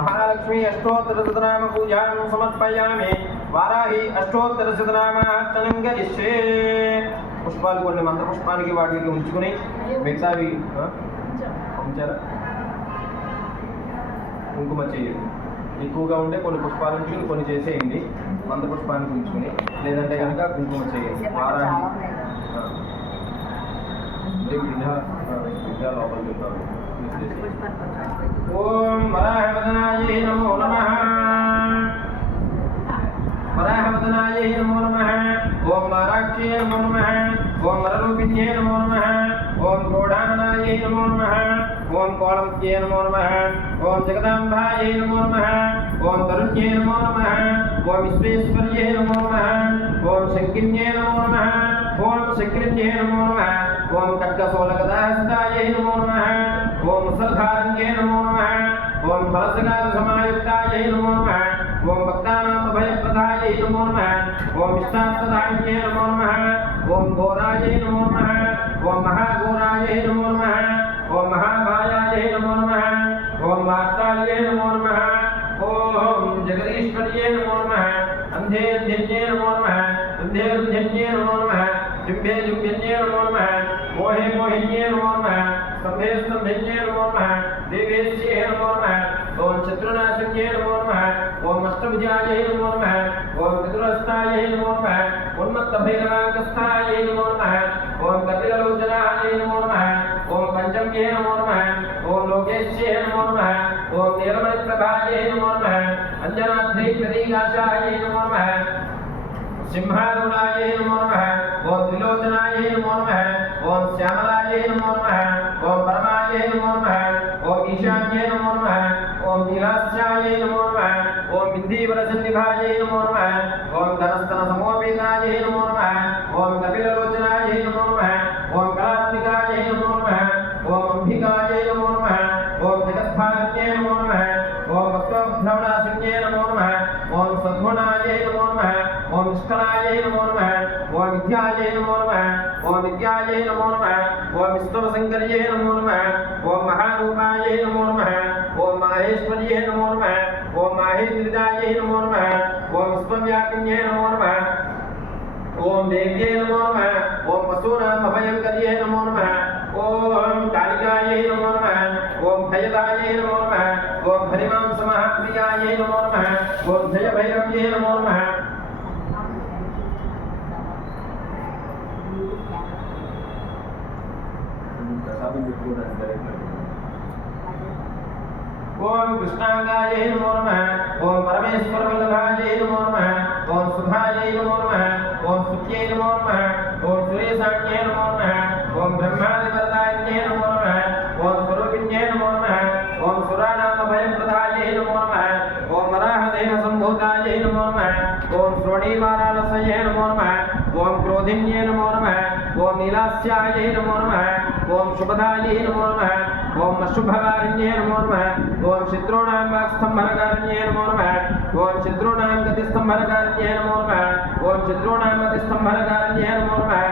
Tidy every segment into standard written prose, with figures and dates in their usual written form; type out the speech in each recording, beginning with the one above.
महालक्ष्मी अष्टोत्तरशतनाम पूजां समर्पयामि वाराही अष्टोत्तरशतनामार्चनं करिष्ये పుష్పాలు కొన్ని మంత్ర పుష్పానికి వాటికి ఉంచుకొని మిగతావి ఉంచారా కుంకుమ చేయండి ఎక్కువగా ఉంటే కొన్ని పుష్పాల నుంచి కొన్ని చేసేయండి మంత్ర పుష్పానికి ఉంచుకొని లేదంటే కనుక కుంకుమ చేయండి వారాహి విద్యా లోపలికి వెళ్తారు ఓం వరాహవదనాయ నమో నమః वराहवदनाय नमो नमः ओम वाराक्ष्ये नमो नमः ओम वररूपिण्ये नमो नमः ओम क्रोडाननाय नमो नमः ओम कोलम्त्ये नमो नमः ओम जगदाम्बाय नमो नमः ओम तरुण्ये नमो नमः ओम विश्वेश्वर्ये नमो नमः ओम शङ्किन्ये नमो नमः ओम शक्रिन्ये नमो नमः ओम खड्गशूलगदाहस्ताय नमो नमः ओम मुसलधारण्ये नमो नमः ओम फलसगादसमायुक्ताय नमो नमः ओम भक्तानां अभयप्रदाय नमो नमः ओम इष्टार्थदायिने नमो नमः ओम घोराय नमो नमः ओम महाघोराय नमो नमः ओम महाभायाय नमो नमः ओम वार्ताल्ये नमो नमः ओम जगदीश्वर्ये नमो नमः अंधे अंधन्ये नमो नमः अंधे अंधन्ये नमो नमः जुम्भे जुम्भन्ये नमो नमः मोहे मोहिन्ये नमो नमः स्तंभे स्तंभन्ये नमो नमः देवेश्ये नमो नमः ओम शत्रुनाशन्ये नमो नमः ओम अष्टभुजाय नमो नमः ओम चतुरस्ताय नमो नमः उन्मत्तभैरवाङ्गस्थाय नमो नमः ओम कपिललोचनाय नमो नमः ओम पंचम्ये नमो नमः ओम लोकेश्ये नमो नमः ओम नीलमणिप्रभाय नमो नमः अंजनाद्रिप्रतीकाशाय नमो नमः सिंहारूढाय नमो नमः ओम त्रिलोचनाय नमो नमः ओम श्यामलाय नमो नमः ओम परमाय नमो नमः ओम ईशान्ये नमो नमः ओम नीलास्याय नमो नमः ओम बिन्दीवरसन्निभाय नमो नमः ओम धनस्तनसमोपेताय नमो नमः ओम कपिललोचनाय नमो नमः ओम कलात्मिकाय नमो नमः ओम अंबिकाय नमो नमः ओम जगद्भारण्ये नमो नमः ओम भक्तभ्रमणाशून्ये नमो नमः ओम सद्गुणाय नमो नमः ओम निष्कलाय नमो नमः ओम विद्याय नमो नमः ओम विद्याय नमो नमः ओम विष्णुशङ्कर्ये नमो नमः ओम महारूपाय नमो नमः ओम माहेश्वर्ये नमो नमः ओम माहेन्द्रिदाय नमो नमः ओम विश्वव्यापिन्ये नमो नमः ओम देव्ये नमो नमः ओम पशूनाम् अभयङ्कर्ये नमो नमः ओम कालिकाय नमो नमः ओम भयदाय नमो नमः ओम हरिमांसमहाप्रियाय नमो नमः ओम जयभैरव्ये नमो नमः ओम कृष्णांगाय नमो नमः ओम परमेश्वरवल्लभाय नमो नमः ओम सुधाय नमो नमः ओम सुख्ये नमो नमः ओम सुरेशान्ये नमो नमः ओम ब्रह्मादिवरदान्ये नमो नमः ओम स्वरूपिण्ये नमो नमः ओम सुराणामभयप्रदाय नमो नमः ओम वराहदेहसम्भूताय नमो नमः ओम श्रोणीवारालसये नमो नमः ओम क्रोधिन्ये नमो नमः ओम नीलास्याय नमो नमः ओम शुभदाय नमो नमः ओम अशुभकारिण्ये नमो नमः ओम चित्रोणां वाक्स्तंभनकारिण्ये नमो नमः ओम चित्रोणां गतिस्तंभनकारिण्ये नमो नमः ओम चित्रोणां गतिस्तंभनकारिण्ये नमो नमः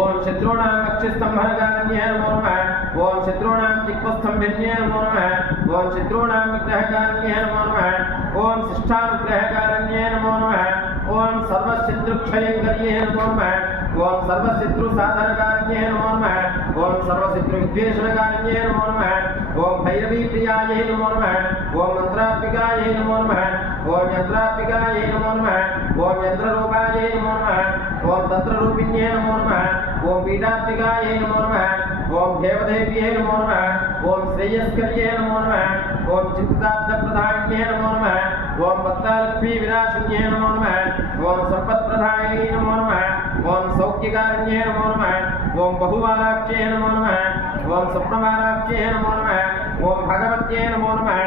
ओम चित्रोणां अक्षिस्तंभनकारिण्ये नमो नमः ओम चित्रोणां चिक्पस्तंभिन्ये नमो नमः ओम चित्रोणां विग्रहकारिण्ये नमो नमः ओम शिष्टानुग्रहकारिण्ये नमो नमः ओम सर्वशत्रुक्षयङ्कर्ये नमो नमः ओम सर्वशत्रुसाधनकारिण्ये नमो नमः ओम सर्वशत्रुविद्वेषणकारिण्ये नमो नमः ओम भैरवीप्रियाय नमो नमः ओम मन्त्रात्मिकाय नमो नमः ओम यन्त्रात्मिकाय नमो नमः ओम यन्त्ररूपाय नमो नमः ओम तन्त्ररूपिण्ये नमो नमः ओम पीठात्मिकाय नमो नमः ओम देवदेव्ये नमो नमः ओम श्रेयस्कर्ये नमो नमः ओम चित्तार्थप्रदायिन्ये नमो नमः ओम भक्तालक्ष्मी विनाशिन्ये नमो नमः ओम सम्पत्प्रदायिनी नमो नमः ओम सौख्यकारिण्ये नमो नमः ओम बहुवाराक्ष्ये नमो नमः ओम स्वप्नवाराक्ष्ये नमो नमः ओम भगवत्ये नमो नमः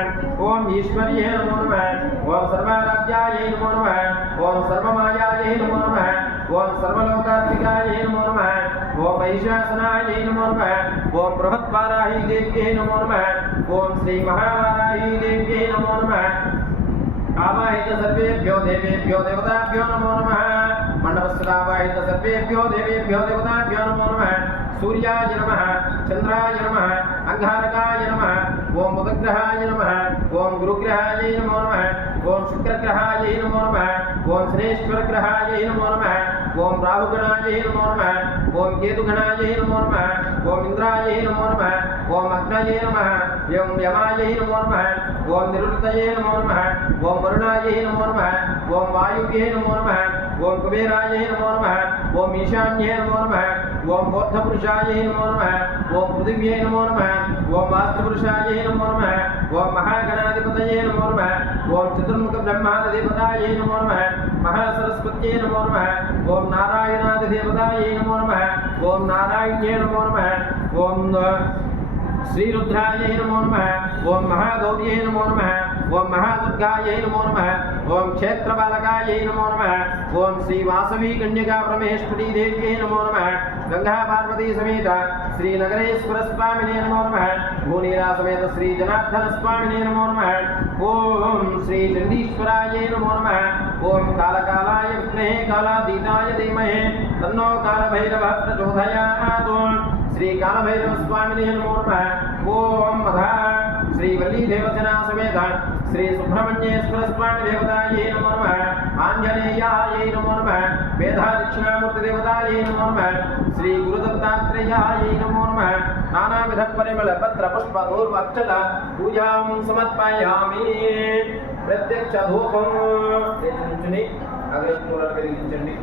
ओम ईश्वर्ये नमो नमः ओम सर्वाराध्याय नमो नमः ओम सर्वमायाय नमो नमः ओम सर्वलोकात्मिकाय नमो नमः ओम महिषासनाय नमो नमः ओम बृहद्वाराही देव्ये नमो नमः ओम श्री महावाराही देव्ये नमो नमः आवाहित सर्वेभ्यो देवेभ्यो देवताभ्यो नमो नमः मंडपस्थितावाहित सर्वेभ्यो देवेभ्यो देवताभ्यो नमो नमः सूर्याय नमः चंद्राय नमः अंगारकाय नमः ఓం బుధగ్రహాయ నమః ఓం గురుగ్రహాయ నమో నమః ఓం శుక్రగ్రహాయ నమో నమః ఓం శనేశ్వరగ్రహాయ నమో నమః ఓం రాహుగణాయ నమో నమః ఓం కేతుగణాయ నమో నమః ఓం ఇంద్రాయ నమో నమః ఓం అగ్నయే నమః ఓం యమాయ నమో నమః ఓం నిరుతయే నమో నమః ఓం వరుణాయ నమో నమః ఓం వాయువ్యే నమో నమః ఓం కుబేరాయ నమో నమః ఓం ఈశాన్యే నమో నమః ఓం బోద్ధపురుషాయ నమో నమః ఓం పృథివ్యే నమో నమః ఓం వాస్తుపురుషాయ నమో నమః ఓం మహాగణాధిపతయే నమో నమః ఓం చతుర్ముఖ బ్రహ్మాధిపతాయ నమో నమః మహాసరస్వత్యే నమో నమః ఓం నారాయణాధిపతాయ నమో నమః ఓం నారాయణ్యే నమో నమః ఓం శ్రీరుద్రాయ నమో నమః ఓం మహాగౌర్యే నమో నమః ఓం మహాదుర్గాయ నమో నమః ఓం క్షేత్రబాలకాయ నమో నమః ఓం శ్రీ వాసవి కన్యకా పరమేశ్వరీ దేవ్యే నమో నమః గంగా పార్వతీ సమేత శ్రీ నగరేశ్వర స్వామినే నమో నమః భూనీరా సమేత శ్రీ జనార్దన స్వామినే నమో నమః ఓం శ్రీ చండీశ్వరాయ నమో నమః ఓం కాలకాలాయ విద్మహే కాలాతీతాయ ధీమహి తన్నో కాలభైరవః ప్రచోదయాత్ శ్రీ కాలభైరవ స్వామినే నమో నమః ఓం మధా శ్రీ వల్లీ దేవసేనా సమేత శ్రీ సుబ్రహ్మణ్యేశ్వర స్వామి దేవతాయే నమో నమః ఆంజనేయాయ నమో నమః వేదాదక్షిణామూర్తి దేవతాయే నమో నమః శ్రీ గురుదత్తాత్రేయాయ నమో నమః నానావిధ పరిమళ పత్ర పుష్ప ధూర్వక్షత పూజాం సమర్పయామి ప్రత్యక్ష ధూపం తెచ్చుని అగ్రపూర్వక వెలిగించండి